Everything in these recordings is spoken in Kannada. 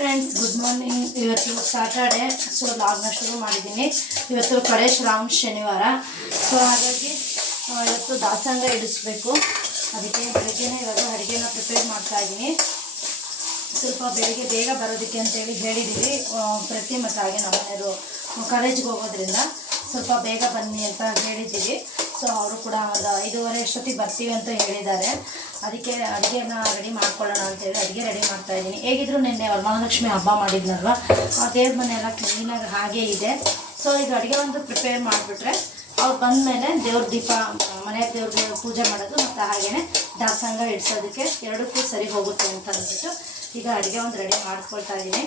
Friends, good morning. ಇವತ್ತು ಸ್ಯಾಟರ್ಡೆ, ಸೊ ಲಾಗ್ನ ಶುರು ಮಾಡಿದ್ದೀನಿ. ಇವತ್ತು ಕಡೆ ಶ್ರಾವಣ ಶನಿವಾರ. ಸೊ ಹಾಗಾಗಿ ಇವತ್ತು ದಾಸಂಗ ಇಡಿಸ್ಬೇಕು. ಅದಕ್ಕೆ ಬೆಳಗ್ಗೆನೇ ಇವಾಗ ಅಡುಗೆನ ಪ್ರಿಪೇರ್ ಮಾಡ್ತಾಯಿದ್ದೀನಿ. ಸ್ವಲ್ಪ ಬೆಳಿಗ್ಗೆ ಬೇಗ ಬರೋದಕ್ಕೆ ಅಂತೇಳಿ ಹೇಳಿದ್ದೀವಿ ಪ್ರತಿ ಮತ್ತು ಹಾಗೆ ನಮ್ಮನೆಯವರು ಕಾಲೇಜ್ಗೆ ಹೋಗೋದ್ರಿಂದ ಸ್ವಲ್ಪ ಬೇಗ ಬನ್ನಿ ಅಂತ ಹೇಳಿದ್ದೀವಿ. ಸೊ ಅವರು ಕೂಡ ಒಂದು 5:30 ಅಷ್ಟೊತ್ತಿಗೆ ಬರ್ತೀವಿ ಅಂತ ಹೇಳಿದ್ದಾರೆ. ಅದಕ್ಕೆ ಅಡುಗೆನ ರೆಡಿ ಮಾಡ್ಕೊಳ್ಳೋಣ ಅಂತೇಳಿ ಅಡುಗೆ ರೆಡಿ ಮಾಡ್ತಾಯಿದ್ದೀನಿ. ಹೇಗಿದ್ರು ನಿನ್ನೆ ವರಮಹಾಲಕ್ಷ್ಮಿ ಹಬ್ಬ ಮಾಡಿದ್ನಲ್ವ, ದೇವ್ರ ಮನೆ ಎಲ್ಲ ಕ್ಲೀನಾಗಿ ಹಾಗೇ ಇದೆ. ಸೊ ಈಗ ಅಡುಗೆ ಒಂದು ಪ್ರಿಪೇರ್ ಮಾಡಿಬಿಟ್ರೆ ಅವ್ರು ಬಂದಮೇಲೆ ದೇವ್ರ ದೀಪ, ಮನೆ ದೇವ್ರಿಗೆ ಪೂಜೆ ಮಾಡೋದು ಮತ್ತು ಹಾಗೆಯೇ ದಾಸಂಗ ಇಡ್ಸೋದಕ್ಕೆ ಎರಡಕ್ಕೂ ಸರಿ ಹೋಗುತ್ತೆ ಅಂತ ಅಂದ್ಬಿಟ್ಟು ಈಗ ಅಡುಗೆ ಒಂದು ರೆಡಿ ಮಾಡ್ಕೊಳ್ತಾ ಇದ್ದೀನಿ.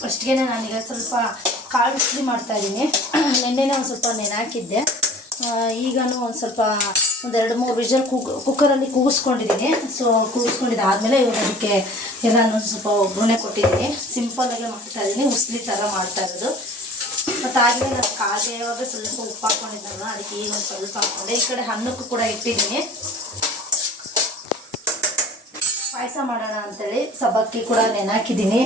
ಫಸ್ಟ್ಗೆ ನಾನೀಗ ಸ್ವಲ್ಪ ಕಾಳು ಉಸ್ಲಿ ಮಾಡ್ತಾಯಿದ್ದೀನಿ. ನೆನ್ನೆನೇ ಒಂದು ಸ್ವಲ್ಪ ನೆನೆ ಈಗಲೂ ಒಂದು ಸ್ವಲ್ಪ 2-3 ವಿಜಲ್ ಕುಕ್ಕರಲ್ಲಿ ಕೂಗಿಸ್ಕೊಂಡಿದ್ದೀನಿ. ಸೊ ಕೂಗಿಸ್ಕೊಂಡಿದ್ದಾದಮೇಲೆ ಇವಾಗ ಅದಕ್ಕೆ ಎಲ್ಲನೂ ಸ್ವಲ್ಪ ಒಗ್ಗರಣೆ ಕೊಟ್ಟಿದ್ದೀನಿ. ಸಿಂಪಲ್ಲಾಗೆ ಮಾಡ್ತಾಯಿದ್ದೀನಿ, ಉಸ್ಲಿ ಥರ ಮಾಡ್ತಾಯಿರೋದು. ಮತ್ತು ಆಗಲೇ ನಾನು ಕಾಗೆಯಾಗ ಸ್ವಲ್ಪ ಉಪ್ಪು ಹಾಕ್ಕೊಂಡಿದ್ದಲ್ಲ, ಅದಕ್ಕೆ ಈಗ ಒಂದು ಸ್ವಲ್ಪ ಹಾಕ್ಕೊಂಡೆ. ಈ ಕಡೆ ಅನ್ನಕ್ಕೂ ಕೂಡ ಇಟ್ಟಿದ್ದೀನಿ. ಪಾಯಸ ಮಾಡೋಣ ಅಂತೇಳಿ ಸಬ್ಬಕ್ಕಿ ಕೂಡ ನೆನಾಕಿದ್ದೀನಿ,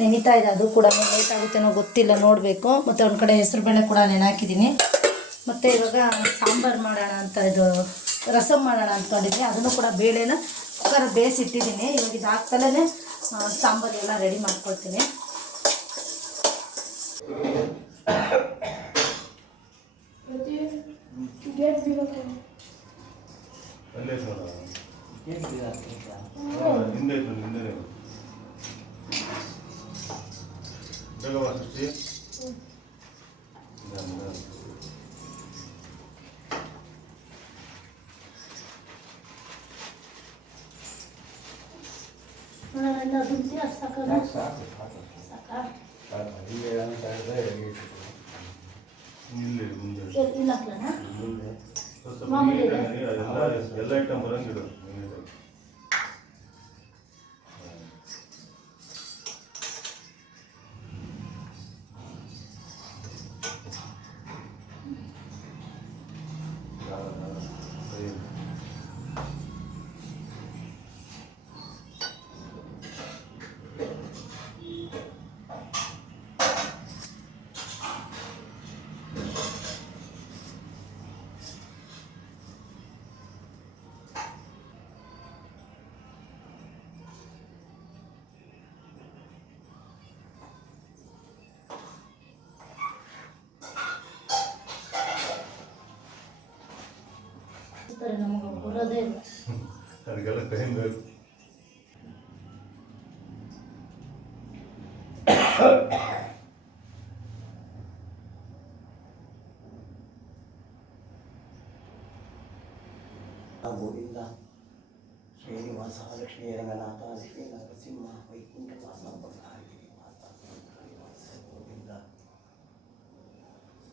ನೆನೀತಾ ಇದೆ. ಅದು ಕೂಡ ಲೇಟ್ ಆಗುತ್ತೇನೋ ಗೊತ್ತಿಲ್ಲ, ನೋಡಬೇಕು. ಮತ್ತು ಒಂದು ಕಡೆ ಹೆಸರುಬೇಳೆ ಕೂಡ ನೆನಾಕಿದ್ದೀನಿ. ಮತ್ತು ಇವಾಗ ಸಾಂಬಾರು ಮಾಡೋಣ ಅಂತ, ಇದು ರಸಮ್ ಮಾಡೋಣ ಅಂದ್ಕೊಂಡಿದ್ದೀನಿ. ಅದನ್ನು ಕೂಡ ಬೇಳೆನ ಕುಕ್ಕರ್ ಬೇಯಿಸಿಟ್ಟಿದ್ದೀನಿ. ಇವಾಗ ಇದು ಹಾಕ್ತಲೇ ಸಾಂಬಾರು ಎಲ್ಲ ರೆಡಿ ಮಾಡ್ಕೊಳ್ತೀನಿ. ಎಲ್ಲ ಐಟಮ್ ಬರಂಗಿಲ್ಲ. ನಮಗೆ ಬರೋದೇ ಇಲ್ಲ, ಅದಕ್ಕೆಲ್ಲ ಟೈಮ್ ಬೇಕು. ಗೋವಿಂದ ಶ್ರೀನಿವಾಸ ಲಕ್ಷ್ಮೀ ರಂಗನಾಥ ಲಕ್ಷ್ಮೀ ನರಸಿಂಹ ವೈಕುಂಠವಾಸ ಶ್ರೀನಿವಾಸ ಗೋವಿಂದ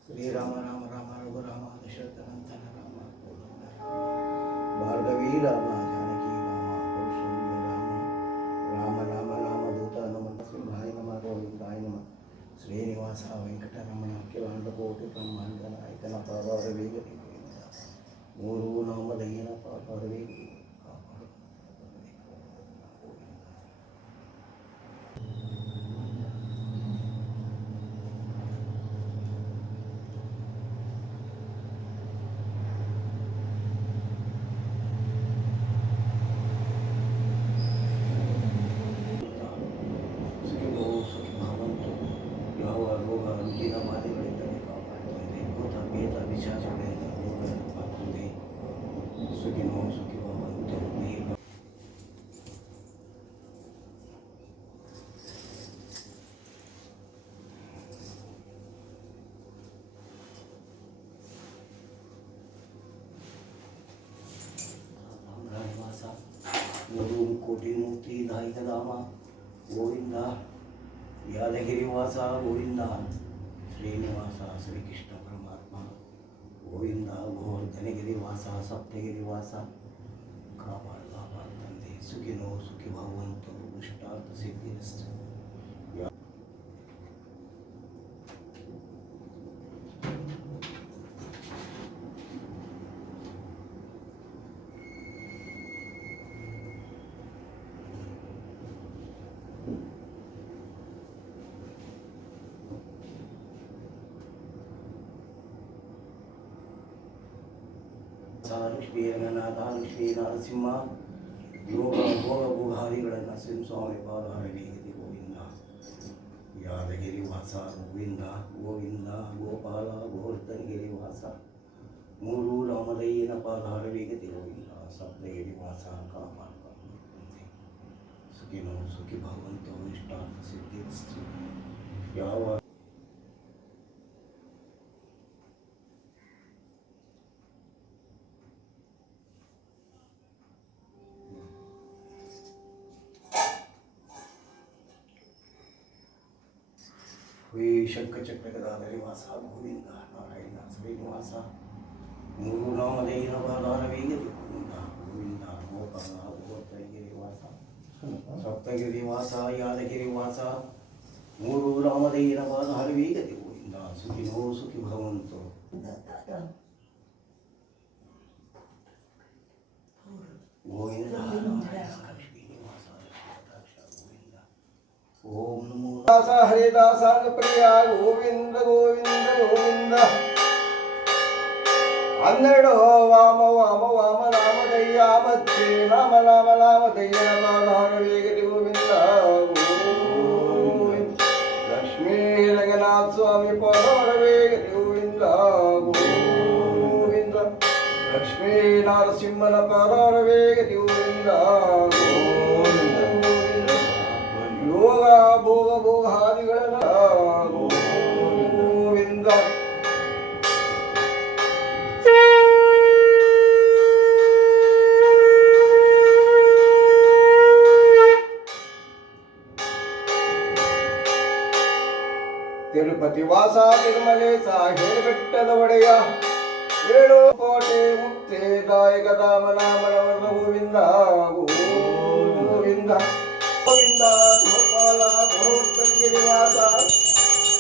ಶ್ರೀರಾಮ ರಾಮ ರಾಮ ರಘುರಾಮ ದಶರಥನಂದನ ರಾಮ ಭಾರ್ಗವೀ ರಾಮ ಜಾನಕಿ ರಾಮ ಕೌಸಲ್ಯ ರಾಮ ರಾಮ ನಾಮ ನಾಮ ದೂತ ನಮಃ ಸಿಂಹಾಯ ನಮಃ ಗೋವಿಂದಾಯ ನಮಃ ಶ್ರೀನಿವಾಸ ವೆಂಕಟರಮಣ ಅಖಿಲಾಂಡ ಕೋಟಿ ಬ್ರಹ್ಮಾಂಡ ನಾಯಕನ ಪಾದಾರವೀಗ ಮೂರು ನಾಮದಯ್ಯನ ಪಾದಾರವೇ ಕೋಟಿ ಮೂರ್ತಿ ದಾಯಿಕ ಧಾಮ ಗೋವಿಂದ ಯಾದಗಿರಿವಾಸ ಗೋವಿಂದ ಶ್ರೀನಿವಾಸ ಶ್ರೀಕೃಷ್ಣ ಪರಮಾತ್ಮ ಗೋವಿಂದ ಗೋವರ್ಧನಗಿರಿವಾಸ ಸಪ್ತಗಿರಿವಾಸ ಕಾಪಾಡು ತಂದೆ ಸುಖಿನೋ ಸುಖಿ ಭಗವಂತು ಇಷ್ಟಾರ್ಥ ಸಿದ್ಧಿರಸ್ತು. ಲಕ್ಷ್ಮೀರಂಗನಾಥ ಲಕ್ಷ್ಮೀ ನರಸಿಂಹ ಯೋಗ ಭೋಗ ಭೋಗಾದಿಗಳನ್ನು ಸ್ವಾಮಿ ಪಾದಾರವಿಗೆ ಗೋವಿಂದ ಯಾದಗಿರಿ ವಾಸ ಗೋವಿಂದ ಗೋವಿಂದ ಗೋಪಾಲ ಗೋವರ್ಧನಗಿರಿ ವಾಸ ಮೂರು ರಾಮದಯ್ಯನ ಪಾದಾರವಿಗೆ ಗೋವಿಂದ ಸಪ್ತಗಿರಿ ವಾಸ ಕಾಪಾಡ ಸುಖಿನೋ ಸುಖಿ ಭಗವಂತೋ ಇಷ್ಟಾರ್ಥ ಸಿದ್ಧಿರಸ್ತು ಯಾವ ಶಂಖಚಕ್ರಗದಾಧರಿ ವಾಸ ಗೋವಿಂದ ನಾರಾಯಣ ಶ್ರೀನಿವಾಸ ಮೂರು ನಾಮದೈನ ಬಾಲಾರವಿಗೆ ಗೋವಿಂದ ಗೋವಿಂದ ಗೋಪಾಲ ಗೋವರ್ಧನಗಿರಿ ವಾಸ ಸಪ್ತಗಿರಿ ವಾಸ ಯಾದಗಿರಿ ವಾಸ ಮೂರು ರಾಮದೈನ ಬಾಲಾರವಿಗೆ ಗೋವಿಂದ ಸುಖಿನೋ ಸುಖಿ ಭಗವಂತೋ ಗೋವಿಂದ ಶ್ರೀನಿವಾಸ ಗೋವಿಂದ ಓಂ ನಮೋ ದಾಸ ಹರಿದಾಸ ಪ್ರಿಯ ಗೋವಿಂದ ಗೋವಿಂದ ಗೋವಿಂದ 12 ವಾಮ ವಾಮ ವಾಮ ನಾಮದಯ್ಯ ಮಧ್ಯೆ ರಾಮ ರಾಮ ನಾಮದಯ್ಯ ಬಾಲಾರವಿಗೆ ಗೋವಿಂದ ಗೋವಿಂದ ಲಕ್ಷ್ಮೀ ರಂಗನಾಥ ಸ್ವಾಮಿ ಪಾದಾರವಿಗೆ ಗೋವಿಂದ ಗೋವಿಂದ ಲಕ್ಷ್ಮೀ ನರಸಿಂಹನ ಪಾದಾರವಿಗೆ ಗೋವಿಂದ ಗೋವಿಂದ ಯೋಗ ಭೋಗ ಭೋಗಾದಿಗಳನ್ನ ಗೋವಿಂದ ತಿರುಪತಿ ವಾಸ ತಿರುಮಲೇಶ ಹೇಳಿಬಿಟ್ಟದ ಒಡೆಯ 7 ಕೋಟೆ ಮುಕ್ತೆ ದಾಯಕ ದಾಮನಾಮನವರ ಗೋವಿಂದ ಗೋವಿಂದ ಗೋವಿಂದ ಗೋಪಾಲ ಗೋವರ್ಧನಗಿರಿ ವಾಸ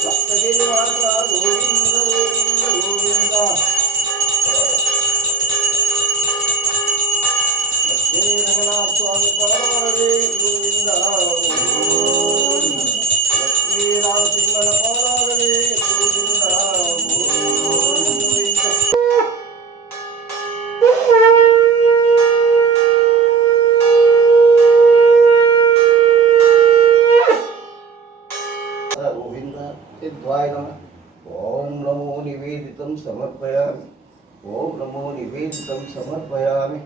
ಸಪ್ತಗಿರಿ ವಾಸ ಗೋವಿಂದ ಗೋವಿಂದ ಗೋವಿಂದ ಲಕ್ಷ್ಮೀ ರಂಗನಾಥ ಸ್ವಾಮಿ ಪಾದಾರವೇ ಗೋವಿಂದ ಲಕ್ಷ್ಮೀ ನರಸಿಂಹನ ಪಾದಾರವೇ ಗೋವಿಂದ ಗೋವಿಂದ ಸಿದ್ಧಾಯ ನಮಃ ಓಂ ನಮೋ ನಿವೇದಿತಂ ಸಮರ್ಪಯಾಮಿ ಓಂ ನಮೋ ನಿವೇದಿತಂ ಸಮರ್ಪಯಾಮಿ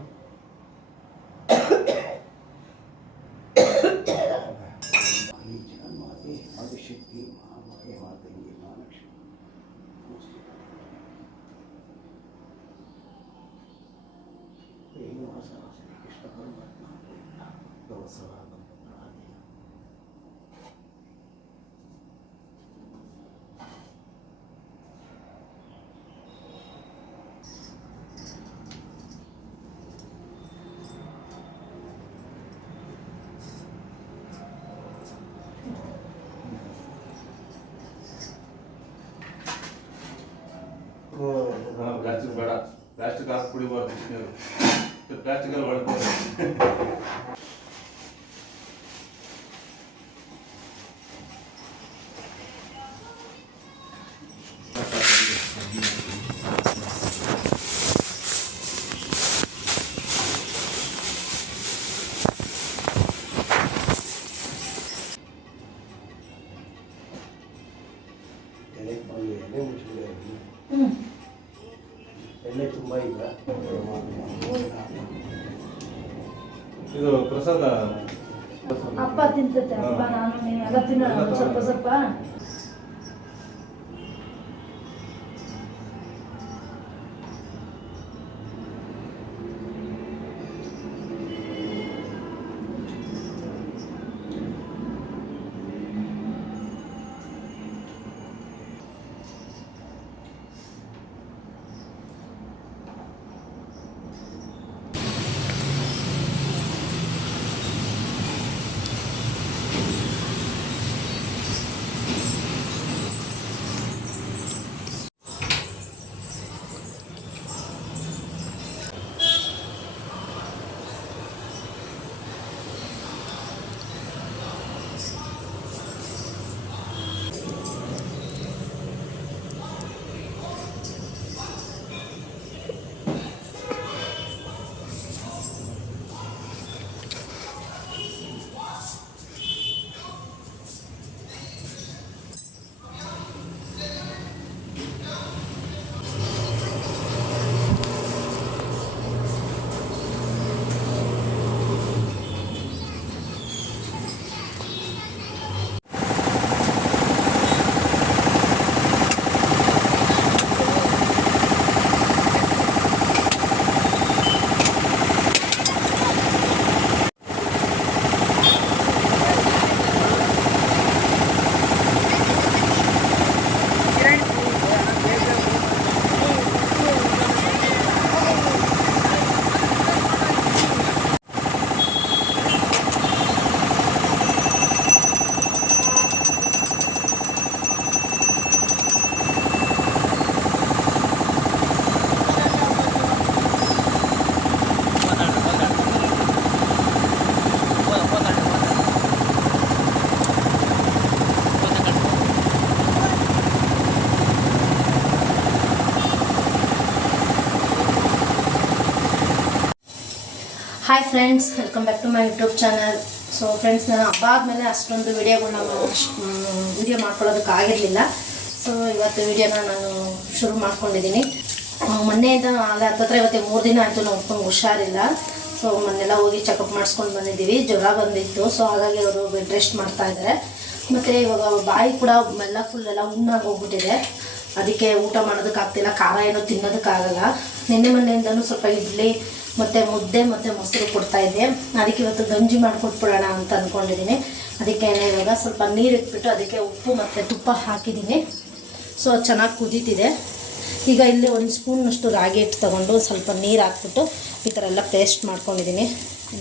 ಆದಿಶಕ್ತಿ ಮಹಾಮಾಯೆ ಮಾತಂಗಿ ಮಹಾಲಕ್ಷ್ಮಿ ಶ್ರೀನಿವಾಸ ಶ್ರೀಕೃಷ್ಣ ಪರಮಾತ್ಮ ದವಸರ ಪ್ಲಾಸ್ಟಿಕ್ ಬೇಡ ಪ್ಲಾಸ್ಟಿಕ್ ಹಾಕಿ ಕುಡಿಬಾರ್ದು ನೀವು ಪ್ಲಾಸ್ಟಿಕಲ್ಲಿ ಹೊಡ್ಬೋದು ಎಣ್ಣೆ ತುಂಬ ಇಲ್ಲ ಇದು ಪ್ರಸಾದ ಅಪ್ಪ ತಿಂತತೆ ಅಪ್ಪ ನಾನು ನೀನು ಎಲ್ಲ ತಿನ್ನೋಣ ಸ್ವಲ್ಪ ಸ್ವಲ್ಪ hi friends, welcome back to my YouTube channel. So friends, ನಾನು ಹಬ್ಬ ಆದಮೇಲೆ ಅಷ್ಟೊಂದು ವಿಡಿಯೋ ಮಾಡ್ಕೊಳ್ಳೋದಕ್ಕಾಗಿರಲಿಲ್ಲ. ಸೊ ಇವತ್ತು ವಿಡಿಯೋನ ನಾನು ಶುರು ಮಾಡ್ಕೊಂಡಿದ್ದೀನಿ. ಮೊನ್ನೆಯಿಂದ ಅಲ್ಲ ಹತ್ತತ್ರ ಇವತ್ತು 3 ದಿನ ಆಯಿತು ನಾವು ಒಪ್ಕೊಂಡು ಹುಷಾರಿಲ್ಲ. ಸೊ ಮೊನ್ನೆಲ್ಲ ಹೋಗಿ ಚೆಕಪ್ ಮಾಡಿಸ್ಕೊಂಡು ಬಂದಿದ್ದೀವಿ. ಜ್ವರ ಬಂದಿತ್ತು, ಸೊ ಹಾಗಾಗಿ ಅವರು ಬೆಡ್ ರೆಸ್ಟ್ ಮಾಡ್ತಾಯಿದ್ದಾರೆ. ಮತ್ತು ಇವಾಗ ಬಾಯಿ ಕೂಡ ಎಲ್ಲ ಫುಲ್ಲೆಲ್ಲ ಹುಣ್ಣಾಗಿ ಹೋಗ್ಬಿಟ್ಟಿದೆ. ಅದಕ್ಕೆ ಊಟ ಮಾಡೋದಕ್ಕಾಗ್ತಿಲ್ಲ, ಖಾರ ಏನೋ ತಿನ್ನೋದಕ್ಕಾಗಲ್ಲ. ಮೊನ್ನೆಯಿಂದಲೂ ಸ್ವಲ್ಪ ಇಡ್ಲಿ ಮತ್ತು ಮುದ್ದೆ ಮತ್ತು ಮೊಸರು ಕೊಡ್ತಾಯಿದ್ದೆ. ಅದಕ್ಕೆ ಇವತ್ತು ಗಂಜಿ ಮಾಡಿಕೊಟ್ಬಿಡೋಣ ಅಂತ ಅಂದ್ಕೊಂಡಿದ್ದೀನಿ. ಅದಕ್ಕೆ ಇವಾಗ ಸ್ವಲ್ಪ ನೀರು ಇಟ್ಬಿಟ್ಟು ಅದಕ್ಕೆ ಉಪ್ಪು ಮತ್ತು ತುಪ್ಪ ಹಾಕಿದ್ದೀನಿ. ಸೊ ಚೆನ್ನಾಗಿ ಕುದೀತಿದೆ. ಈಗ ಇಲ್ಲಿ 1 ಸ್ಪೂನಷ್ಟು ರಾಗಿ ಹಿಟ್ಟು ತೊಗೊಂಡು ಸ್ವಲ್ಪ ನೀರು ಹಾಕ್ಬಿಟ್ಟು ಈ ಥರ ಎಲ್ಲ ಪೇಸ್ಟ್ ಮಾಡ್ಕೊಂಡಿದ್ದೀನಿ.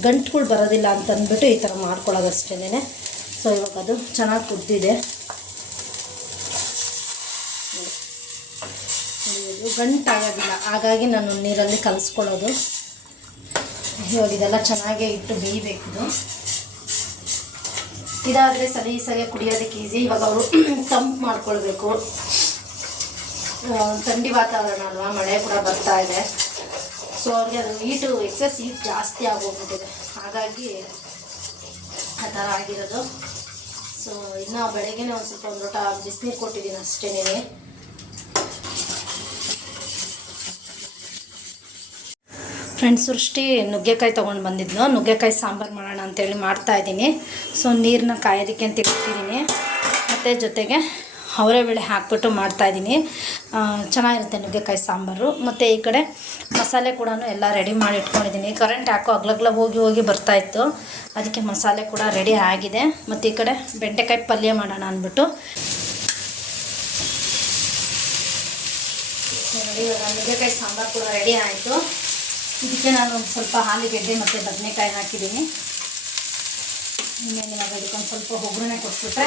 ಗಂಟುಗಳು ಬರೋದಿಲ್ಲ ಅಂತ ಅಂದ್ಬಿಟ್ಟು ಈ ಥರ ಮಾಡ್ಕೊಳ್ಳೋದಷ್ಟೇ. ಸೊ ಇವಾಗ ಅದು ಚೆನ್ನಾಗಿ ಕುದ್ದಿದೆ. ಗಂಟಾಗೋದಿಲ್ಲ, ಹಾಗಾಗಿ ನಾನು ನೀರಲ್ಲಿ ಕಲಿಸ್ಕೊಳ್ಳೋದು. ಇವಾಗ ಇದೆಲ್ಲ ಚೆನ್ನಾಗೇ ಇಟ್ಟು ಬೇಯಬೇಕಿದು. ಇದಾದರೆ ಸಲೀಸಾಗೆ ಕುಡಿಯೋದಕ್ಕೆ ಈಸಿ. ಇವಾಗ ಅವರು ತಂಪು ಮಾಡ್ಕೊಳ್ಬೇಕು. ಥಂಡಿ ವಾತಾವರಣ ಅಲ್ವಾ, ಮಳೆ ಕೂಡ ಬರ್ತಾ ಇದೆ. ಸೊ ಅವ್ರಿಗೆ ಅದು ಎಕ್ಸಸ್ ಹೀಟ್ ಜಾಸ್ತಿ ಆಗೋಗ್ಬಿಟ್ಟಿದೆ, ಹಾಗಾಗಿ ಆ ಥರ ಆಗಿರೋದು. ಸೊ ಇನ್ನು ಬೆಳಗ್ಗೆನೇ ಒಂದು ಸ್ವಲ್ಪ ಒಂದು ಲೋಟ ಬಿಸಿನೀರು ಕೊಟ್ಟಿದ್ದೀನಿ ಅಷ್ಟೇನೇ. ಫ್ರೆಂಡ್ಸ್, ಸೃಷ್ಟಿ ನುಗ್ಗೆಕಾಯಿ ತೊಗೊಂಡು ಬಂದಿದ್ನು. ನುಗ್ಗೆಕಾಯಿ ಸಾಂಬಾರು ಮಾಡೋಣ ಅಂತೇಳಿ ಮಾಡ್ತಾಯಿದ್ದೀನಿ. ಸೊ ನೀರನ್ನ ಕಾಯೋದಕ್ಕೆ ಅಂತ ಇಟ್ಟಿದ್ದೀನಿ. ಮತ್ತು ಜೊತೆಗೆ ಅವರೆಬೇಳೆ ಹಾಕ್ಬಿಟ್ಟು ಮಾಡ್ತಾಯಿದ್ದೀನಿ. ಚೆನ್ನಾಗಿರುತ್ತೆ ನುಗ್ಗೆಕಾಯಿ ಸಾಂಬಾರು. ಮತ್ತು ಈ ಕಡೆ ಮಸಾಲೆ ಕೂಡ ಎಲ್ಲ ರೆಡಿ ಮಾಡಿ ಇಟ್ಕೊಂಡಿದ್ದೀನಿ. ಕರೆಂಟ್ ಯಾಕೋ ಅಗ್ಲಗ್ಲ ಹೋಗಿ ಬರ್ತಾಯಿತ್ತು, ಅದಕ್ಕೆ ಮಸಾಲೆ ಕೂಡ ರೆಡಿ ಆಗಿದೆ. ಮತ್ತು ಈ ಕಡೆ ಬೆಂಡೆಕಾಯಿ ಪಲ್ಯ ಮಾಡೋಣ ಅಂದ್ಬಿಟ್ಟು ನುಗ್ಗೆಕಾಯಿ ಸಾಂಬಾರು ಕೂಡ ರೆಡಿ ಆಯಿತು. ಇದಕ್ಕೆ ನಾನು ಒಂದು ಸ್ವಲ್ಪ ಆಲೂಗೆಡ್ಡೆ ಮತ್ತು ಬದನೆಕಾಯಿ ಹಾಕಿದ್ದೀನಿ. ಇನ್ನೇನು ಇವಾಗ ಇದಕ್ಕೊಂದು ಸ್ವಲ್ಪ ಒಗ್ಗರಣೆ ಕೊಟ್ಬಿಟ್ರೆ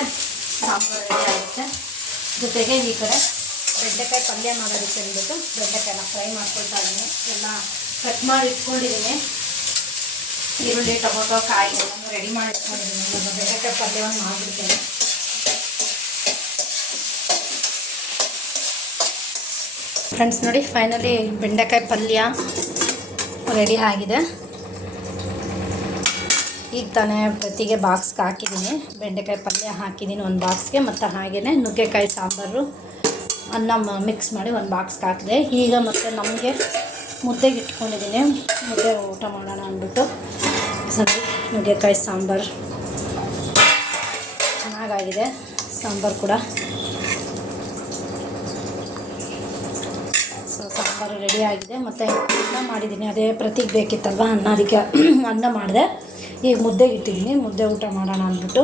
ಸಾಂಬಾರು ರೆಡಿ ಆಗುತ್ತೆ. ಜೊತೆಗೆ ಈ ಕಡೆ ಬೆಂಡೆಕಾಯಿ ಪಲ್ಯ ಮಾಡೋದಕ್ಕೆ ಅಂದ್ಬಿಟ್ಟು ಬೆಂಡೆಕಾಯಿನ ಫ್ರೈ ಮಾಡ್ಕೊಳ್ತಾ ಇದ್ದೀನಿ. ಎಲ್ಲ ಕಟ್ ಮಾಡಿ ಇಟ್ಕೊಂಡಿದ್ದೀನಿ. ಈರುಳ್ಳಿ, ಟೊಮೊಟೊ, ಕಾಯಿ ಎಲ್ಲನೂ ರೆಡಿ ಮಾಡಿ ಇಟ್ಕೊಂಡಿದ್ದೀನಿ. ಇವಾಗ ಬೆಂಡೆಕಾಯಿ ಪಲ್ಯವನ್ನು ಮಾಡಿಬಿಡ್ತೀನಿ. ಫ್ರೆಂಡ್ಸ್ ನೋಡಿ, ಫೈನಲಿ ಬೆಂಡೆಕಾಯಿ ಪಲ್ಯ ರೆಡಿ ಆಗಿದೆ. ಈಗ ತಾನೇ ಪ್ರತಿಗೆ ಬಾಕ್ಸ್ಗೆ ಹಾಕಿದ್ದೀನಿ. ಬೆಂಡೆಕಾಯಿ ಪಲ್ಯ ಹಾಕಿದ್ದೀನಿ ಒಂದು ಬಾಕ್ಸ್ಗೆ, ಮತ್ತು ಹಾಗೆಯೇ ನುಗ್ಗೆಕಾಯಿ ಸಾಂಬಾರು ಅನ್ನ ಮಿಕ್ಸ್ ಮಾಡಿ ಒಂದು ಬಾಕ್ಸ್ಗೆ ಹಾಕಿದೆ. ಈಗ ಮತ್ತು ನಮಗೆ ಮುದ್ದೆಗೆ ಇಟ್ಕೊಂಡಿದ್ದೀನಿ. ಮುದ್ದೆ ಊಟ ಮಾಡೋಣ ಅಂದ್ಬಿಟ್ಟು ಸರಿ ನುಗ್ಗೆಕಾಯಿ ಸಾಂಬಾರು ಚೆನ್ನಾಗಾಗಿದೆ. ಸಾಂಬಾರು ಕೂಡ ಸಾಂಬಾರು ರೆಡಿ ಆಗಿದೆ. ಮತ್ತು ಅನ್ನ ಮಾಡಿದ್ದೀನಿ, ಅದೇ ಪ್ರತಿಗೆ ಬೇಕಿತ್ತಲ್ವ ಅನ್ನ, ಅದಕ್ಕೆ ಅನ್ನ ಮಾಡಿದೆ. ಈಗ ಮುದ್ದೆಗೆ ಇಟ್ಟಿದ್ದೀನಿ. ಮುದ್ದೆ ಊಟ ಮಾಡೋಣ ಅಂದ್ಬಿಟ್ಟು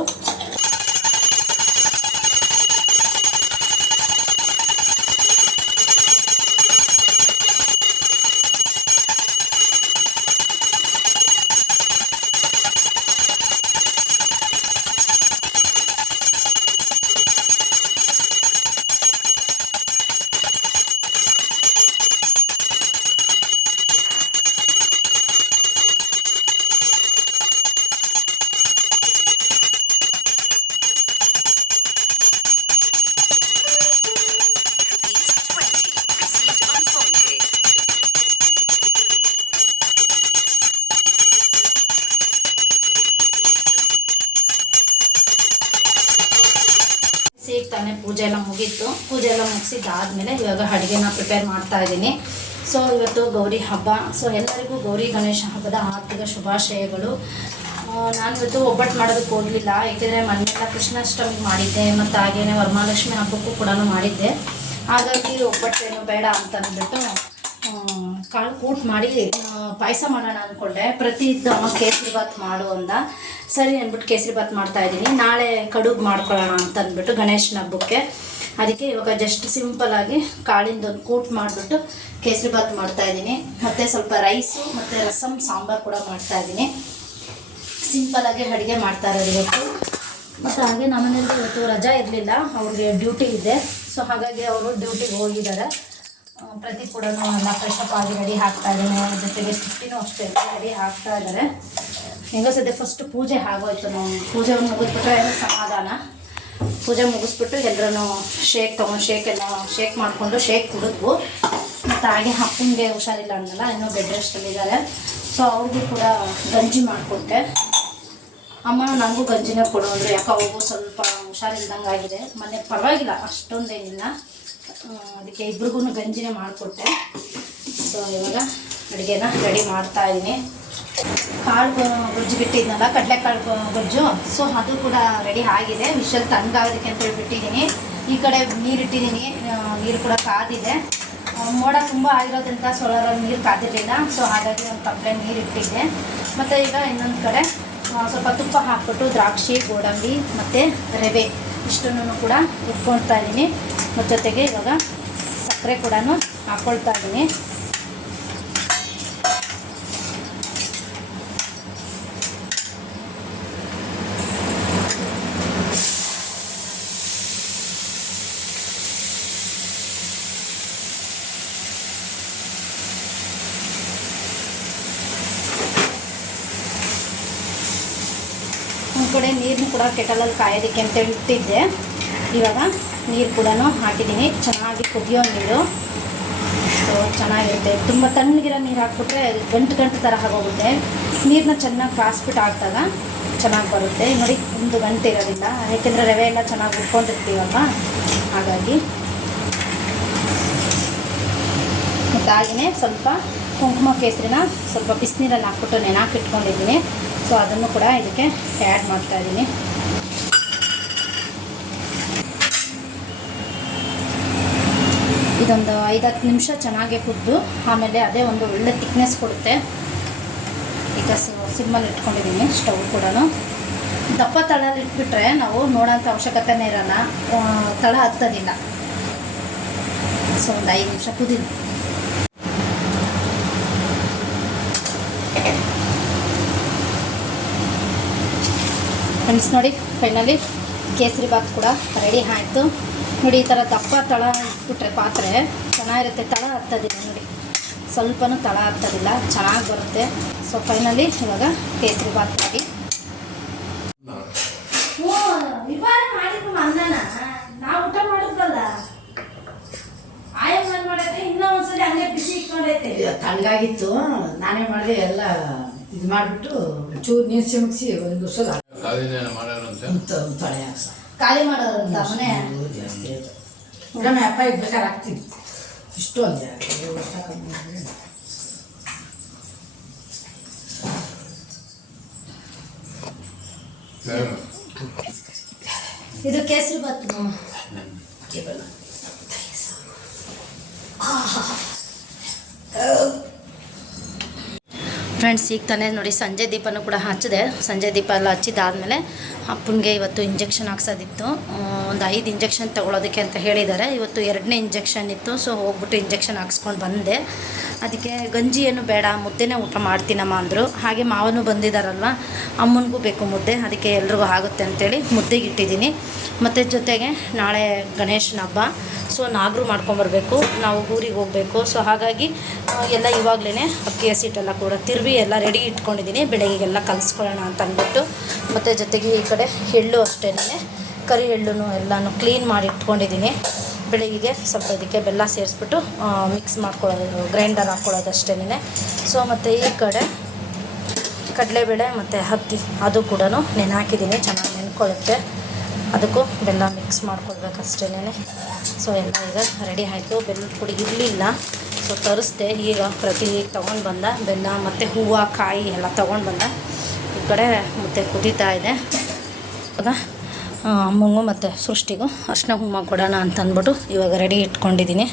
ಈಗ ತಾನೇ ಪೂಜೆ ಎಲ್ಲ ಮುಗೀತು. ಪೂಜೆ ಎಲ್ಲ ಮುಗಿಸಿದ್ದಾದಮೇಲೆ ಇವಾಗ ಅಡುಗೆನ ಪ್ರಿಪೇರ್ ಮಾಡ್ತಾ ಇದ್ದೀನಿ. ಸೊ ಇವತ್ತು ಗೌರಿ ಹಬ್ಬ. ಸೊ ಎಲ್ಲರಿಗೂ ಗೌರಿ ಗಣೇಶ ಹಬ್ಬದ ಹಾರ್ದಿಕ ಶುಭಾಶಯಗಳು. ನಾನು ಇವತ್ತು ಒಬ್ಬಟ್ಟು ಮಾಡೋದಕ್ಕೆ ಹೋಗಲಿಲ್ಲ, ಏಕೆಂದರೆ ಮನೆಯೆಲ್ಲ ಕೃಷ್ಣಾಷ್ಟಮಿಗೆ ಮಾಡಿದ್ದೆ, ಮತ್ತು ಹಾಗೆಯೇ ವರಮಹಾಲಕ್ಷ್ಮಿ ಹಬ್ಬಕ್ಕೂ ಕೂಡ ಮಾಡಿದ್ದೆ. ಹಾಗಾಗಿ ಒಬ್ಬಟ್ಟೇನು ಬೇಡ ಅಂತ ಅಂದ್ಬಿಟ್ಟು ಕಾಳು ಕೂಟ್ ಮಾಡಿ ಪಾಯಸ ಮಾಡೋಣ ಅಂದ್ಕೊಂಡೆ. ಪ್ರತಿ ಇದ್ದು ಅಮ್ಮ ಕೇಸರಿ ಬಾತ್ ಮಾಡು ಅಂದ. ಸರಿ ಅಂದ್ಬಿಟ್ಟು ಕೇಸರಿ ಬಾತ್ ಮಾಡ್ತಾಯಿದ್ದೀನಿ. ನಾಳೆ ಕಡುಬು ಮಾಡ್ಕೊಳ್ಳೋಣ ಅಂತ ಅಂದ್ಬಿಟ್ಟು ಗಣೇಶನ ಹಬ್ಬಕ್ಕೆ. ಅದಕ್ಕೆ ಇವಾಗ ಜಸ್ಟ್ ಸಿಂಪಲ್ಲಾಗಿ ಕಾಳಿಂದೊಂದು ಕೂಟ್ ಮಾಡಿಬಿಟ್ಟು ಕೇಸರಿ ಬಾತ್ ಮಾಡ್ತಾಯಿದ್ದೀನಿ. ಮತ್ತು ಸ್ವಲ್ಪ ರೈಸು ಮತ್ತು ರಸಮ್ ಸಾಂಬಾರು ಕೂಡ ಮಾಡ್ತಾಯಿದ್ದೀನಿ. ಸಿಂಪಲ್ಲಾಗಿ ಅಡುಗೆ ಮಾಡ್ತಾ ಇರೋದು ಇವತ್ತು. ಮತ್ತು ಹಾಗೆ ನಮ್ಮನೇಲಿ ಇವತ್ತು ರಜಾ ಇರಲಿಲ್ಲ, ಅವ್ರಿಗೆ ಡ್ಯೂಟಿ ಇದೆ. ಸೊ ಹಾಗಾಗಿ ಅವರು ಡ್ಯೂಟಿಗೆ ಹೋಗಿದ್ದಾರೆ. ಪ್ರತಿ ಕೂಡ ಎಲ್ಲ ಫ್ರೆಶಪ್ ಆಗಿ ರೆಡಿ ಆಗ್ತಾ ಇದ್ದಾನೆ. ಜೊತೆಗೆ ಸ್ಟಿಟ್ಟಿನೂ ಅಷ್ಟೇ ರೆಡಿ ಆಗ್ತಾ ಇದ್ದಾರೆ. ಹೆಂಗೋ ಸದ್ಯ ಫಸ್ಟ್ ಪೂಜೆ ಆಗೋಯ್ತು. ನಾವು ಪೂಜೆ ಮುಗಿದ್ಬಿಟ್ರೆ ಸಮಾಧಾನ. ಪೂಜೆ ಮುಗಿಸ್ಬಿಟ್ಟು ಎಲ್ಲರೂ ಶೇಕ್ ತೊಗೊಂಡು ಶೇಕ್ ಮಾಡಿಕೊಂಡು ಶೇಕ್ ಕುಡಿದ್ವು. ಮತ್ತು ಹಾಗೆ ಅಪ್ಪನಿಗೆ ಹುಷಾರಿಲ್ಲ ಅನ್ನಲ್ಲ, ಇನ್ನೂ ಬೆಡ್ ರೆಸ್ಟಲ್ಲಿದ್ದಾರೆ. ಸೊ ಅವ್ರಿಗೂ ಕೂಡ ಗಂಜಿ ಮಾಡಿಕೊಟ್ಟೆ. ಅಮ್ಮನೂ ನನಗೂ ಗಂಜಿನೇ ಕೊಡು ಅಂದರೆ, ಯಾಕೆ ಅವ್ರಿಗೂ ಸ್ವಲ್ಪ ಹುಷಾರಿಲ್ದಂಗೆ ಆಗಿದೆ. ಮೊನ್ನೆ ಪರವಾಗಿಲ್ಲ, ಅಷ್ಟೊಂದೇನಿಲ್ಲ. ಅದಕ್ಕೆ ಇಬ್ರಿಗೂ ಗಂಜಿನೇ ಮಾಡಿಕೊಟ್ಟೆ. ಸೊ ಇವಾಗ ಅಡುಗೆನ ರೆಡಿ ಮಾಡ್ತಾಯಿದ್ದೀನಿ. ಕಾಳು ಗೊಜ್ಜು ಬಿಟ್ಟಿದ್ನಲ್ಲ, ಕಡಲೆಕಾಳು ಗೊಜ್ಜು, ಸೊ ಅದು ಕೂಡ ರೆಡಿ ಆಗಿದೆ. ವಿಷಲ್ ತಣ್ಣಗಾಗೋದಕ್ಕೆ ಅಂತೇಳಿ ಬಿಟ್ಟಿದ್ದೀನಿ. ಈ ಕಡೆ ನೀರಿಟ್ಟಿದ್ದೀನಿ, ನೀರು ಕೂಡ ಕಾದಿದೆ. ಮೋಡ ತುಂಬ ಆಗಿರೋದ್ರಿಂದ ಸೋಲಾರಲ್ಲಿ ನೀರು ಕಾದಿರಲಿಲ್ಲ. ಸೊ ಹಾಗಾಗಿ ಒಂದು ತಪ್ಪಲೆ ನೀರು ಇಟ್ಟಿದ್ದೆ. ಮತ್ತು ಈಗ ಇನ್ನೊಂದು ಕಡೆ ಸ್ವಲ್ಪ ತುಪ್ಪ ಹಾಕ್ಬಿಟ್ಟು ದ್ರಾಕ್ಷಿ, ಗೋಡಂಬಿ ಮತ್ತು ರವೆ ಇಷ್ಟನ್ನು ಕೂಡ ಇಟ್ಕೊಳ್ತಾ ಇದ್ದೀನಿ. ಮತ್ತು ಜೊತೆಗೆ ಇವಾಗ ಸಕ್ಕರೆ ಕೂಡ ಹಾಕ್ಕೊಳ್ತಾ ಇದ್ದೀನಿ. ಒಂದು ಕಡೆ ನೀರನ್ನು ಕೂಡ ಕೆಟಲಲ್ಲಿ ಕಾಯೋದಕ್ಕೆ ಅಂತೇಳಿ ಇಟ್ಟಿದ್ದೆ. ಇವಾಗ ನೀರು ಕೂಡ ಹಾಕಿದ್ದೀನಿ. ಚೆನ್ನಾಗಿ ಕುದಿಯೋ ನೀರು. ಸೊ ಚೆನ್ನಾಗಿರುತ್ತೆ. ತುಂಬ ತಣ್ಣಗಿರೋ ನೀರು ಹಾಕ್ಬಿಟ್ರೆ ಗಂಟು ಥರ ಆಗೋಗುತ್ತೆ. ನೀರನ್ನ ಚೆನ್ನಾಗಿ ಕಾಸ್ಬಿಟ್ಟು ಹಾಕಿದಾಗ ಚೆನ್ನಾಗಿ ಬರುತ್ತೆ. ನೋಡಿ, ಒಂದು ಗಂಟೆ ಇರೋದಿಲ್ಲ, ಯಾಕೆಂದರೆ ರವೆ ಎಲ್ಲ ಚೆನ್ನಾಗಿ ಉಟ್ಕೊಂಡಿರ್ತೀವಲ್ವ, ಹಾಗಾಗಿ. ಮತ್ತು ಹಾಗೆಯೇ ಸ್ವಲ್ಪ ಕುಂಕುಮ ಕೇಸರಿನ ಸ್ವಲ್ಪ ಬಿಸಿನೀರಲ್ಲಿ ಹಾಕ್ಬಿಟ್ಟು ನೆನಾಕಿಟ್ಕೊಂಡಿದ್ದೀನಿ. ಸೊ ಅದನ್ನು ಕೂಡ ಇದಕ್ಕೆ ಆ್ಯಡ್ ಮಾಡ್ತಾಯಿದ್ದೀನಿ. ಇದೊಂದು 5-10 ನಿಮಿಷ ಚೆನ್ನಾಗಿ ಕುದ್ದು ಆಮೇಲೆ ಅದೇ ಒಂದು ಒಳ್ಳೆ ತಿಕ್ನೆಸ್ ಕೊಡುತ್ತೆ. ಈಗ ಸಿಮ್ಮಲ್ಲಿ ಇಟ್ಕೊಂಡಿದ್ದೀನಿ ಸ್ಟವ್ ಕೂಡ. ದಪ್ಪ ತಳಲ್ಲಿ ಇಟ್ಬಿಟ್ರೆ ನಾವು ನೋಡೋಂಥ ಅವಶ್ಯಕತೆನೇ ಇರೋಲ್ಲ, ತಳ ಹತ್ತೋದಿಲ್ಲ. ಸೊ ಒಂದು 5 ನಿಮಿಷ ಕುದಿಲಿ. ಫ್ರೆಂಡ್ಸ್ ನೋಡಿ, ಫೈನಲಿ ಕೇಸರಿ ಬಾತ್ ಕೂಡ ರೆಡಿ ಆಯಿತು. ನೋಡಿ, ಈ ಥರ ದಪ್ಪ ತಳ ಇಟ್ಬಿಟ್ರೆ ಪಾತ್ರೆ ಚೆನ್ನಾಗಿರುತ್ತೆ. ತಳ ಹತ್ತೋದಿಲ್ಲ ನೋಡಿ, ಸ್ವಲ್ಪನೂ ತಳ ಹತ್ತೋದಿಲ್ಲ, ಚೆನ್ನಾಗಿ ಬರುತ್ತೆ. ಸೊ ಫೈನಲಿ ಇವಾಗ ಕೇಸರಿ ಬಾತ್ ರೆಡಿ. ಮಾಡಿದ್ರು ಅನ್ನನ ನಾವು ಊಟ ಮಾಡಿದ್ರಲ್ಲ, ಆಯಮ್ಮ ಮಾಡೈತೆ, ಇನ್ನೂ ಒಂದ್ಸಲಿ ಹಂಗೆ ಬಿಸಿ ಇಟ್ಕೊಂಡೈತೆ. ತಣ್ಣಗಾಗಿತ್ತು, ನಾನೇ ಮಾಡಿದೆ. ಎಲ್ಲ ಇದು ಮಾಡಿಬಿಟ್ಟು ಚೂರು ನೀರು ಚಿಮುಕ್ಸಿ ಒಂದು ವರ್ಷದ ತಳೆ ಹಾಕ್ಸ ಖಾಲಿ ಮಾಡೋರಂತ ಮನೆ ಜಾಸ್ತಿ ಆಯಿತು. ನಮ್ಮ ಅಪ್ಪ ಬೇಕಾದ್ರೆ ಹಾಕ್ತೀವಿ. ಇಷ್ಟು ಒಂದೇ ಇದು ಕೇಸರಿ ಬಾತ್. ಫ್ರೆಂಡ್ಸ್, ಈಗ ತಾನೇ ನೋಡಿ ಸಂಜೆ ದೀಪನೂ ಕೂಡ ಹಚ್ಚಿದೆ. ಸಂಜೆ ದೀಪ ಎಲ್ಲ ಹಚ್ಚಿದಾದ್ಮೇಲೆ ಅಪ್ಪನಿಗೆ ಇವತ್ತು ಇಂಜೆಕ್ಷನ್ ಹಾಕ್ಸೋದಿತ್ತು. ಒಂದು 5 ಇಂಜೆಕ್ಷನ್ ತೊಗೊಳೋದಕ್ಕೆ ಅಂತ ಹೇಳಿದ್ದಾರೆ. ಇವತ್ತು 2ನೇ ಇಂಜೆಕ್ಷನ್ ಇತ್ತು. ಸೊ ಹೋಗ್ಬಿಟ್ಟು ಇಂಜೆಕ್ಷನ್ ಹಾಕ್ಸ್ಕೊಂಡು ಬಂದೆ. ಅದಕ್ಕೆ ಗಂಜಿ ಏನು ಬೇಡ, ಮುದ್ದೆನೇ ಊಟ ಮಾಡ್ತೀನಮ್ಮ ಅಂದರು. ಹಾಗೆ ಮಾವನು ಬಂದಿದ್ದಾರಲ್ವ, ಅಮ್ಮನಿಗೂ ಬೇಕು ಮುದ್ದೆ, ಅದಕ್ಕೆ ಎಲ್ರಿಗೂ ಆಗುತ್ತೆ ಅಂತೇಳಿ ಮುದ್ದೆಗೆ ಇಟ್ಟಿದ್ದೀನಿ. ಮತ್ತು ಜೊತೆಗೆ ನಾಳೆ ಗಣೇಶನ ಹಬ್ಬ. ಸೊ ನಾಗರು ಮಾಡ್ಕೊಂಬರ್ಬೇಕು, ನಾವು ಊರಿಗೆ ಹೋಗಬೇಕು. ಸೊ ಹಾಗಾಗಿ ಎಲ್ಲ ಇವಾಗಲೇ ಅಕ್ಕಿ ಹಸಿಟ್ಟೆಲ್ಲ ಕೂಡ ತಿರುವಿ ಎಲ್ಲ ರೆಡಿ ಇಟ್ಕೊಂಡಿದ್ದೀನಿ, ಬೆಳಗ್ಗೆಗೆಲ್ಲ ಕಲಿಸ್ಕೊಳ್ಳೋಣ ಅಂತ ಅಂದ್ಬಿಟ್ಟು. ಮತ್ತು ಜೊತೆಗೆ ಈ ಕಡೆ ಎಳ್ಳು ಅಷ್ಟೇ, ಕರಿ ಎಳ್ಳು ಎಲ್ಲನೂ ಕ್ಲೀನ್ ಮಾಡಿ ಇಟ್ಕೊಂಡಿದ್ದೀನಿ. ಬೆಳಗ್ಗೆಗೆ ಸ್ವಲ್ಪ ಇದಕ್ಕೆ ಬೆಲ್ಲ ಸೇರಿಸ್ಬಿಟ್ಟು ಮಿಕ್ಸ್ ಮಾಡ್ಕೊಳ್ಳೋದು, ಗ್ರೈಂಡರ್ ಹಾಕ್ಕೊಳ್ಳೋದು ಅಷ್ಟೇ. ಸೊ ಮತ್ತು ಈ ಕಡೆ ಕಡಲೆಬೇಳೆ ಮತ್ತು ಅಕ್ಕಿ ಅದು ಕೂಡ ನೆನೆ ಹಾಕಿದ್ದೀನಿ, ಚೆನ್ನಾಗಿ ನೆನ್ಕೊಳ್ಳುತ್ತೆ. ಅದಕ್ಕೂ ಬೆಲ್ಲ ಮಿಕ್ಸ್ ಮಾಡ್ಕೊಳ್ಬೇಕು ಅಷ್ಟೇ. ಸೊ ಎಲ್ಲ ಈಗ ರೆಡಿ ಆಯಿತು. ಬೆಲ್ಲದ ಪುಡಿ ಇರಲಿಲ್ಲ, ಸೊ ತರಿಸ್ದೆ. ಈಗ ಪ್ರತಿ ತೊಗೊಂಡು ಬಂದ ಬೆಲ್ಲ ಮತ್ತು ಹೂವು ಕಾಯಿ ಎಲ್ಲ ತೊಗೊಂಡು ಬಂದ. ಈ ಕಡೆ ಮುದ್ದೆ ಕುದೀತಾ ಇದೆ. ಇವಾಗ ಅಮ್ಮಂಗೂ ಮತ್ತು ಸೃಷ್ಟಿಗೂ ಅರ್ಶಿನ ಕುಂಕುಮ ಕೊಡೋಣ ಅಂತ ಅಂದ್ಬಿಟ್ಟು ಇವಾಗ ರೆಡಿ ಇಟ್ಕೊಂಡಿದ್ದೀನಿ.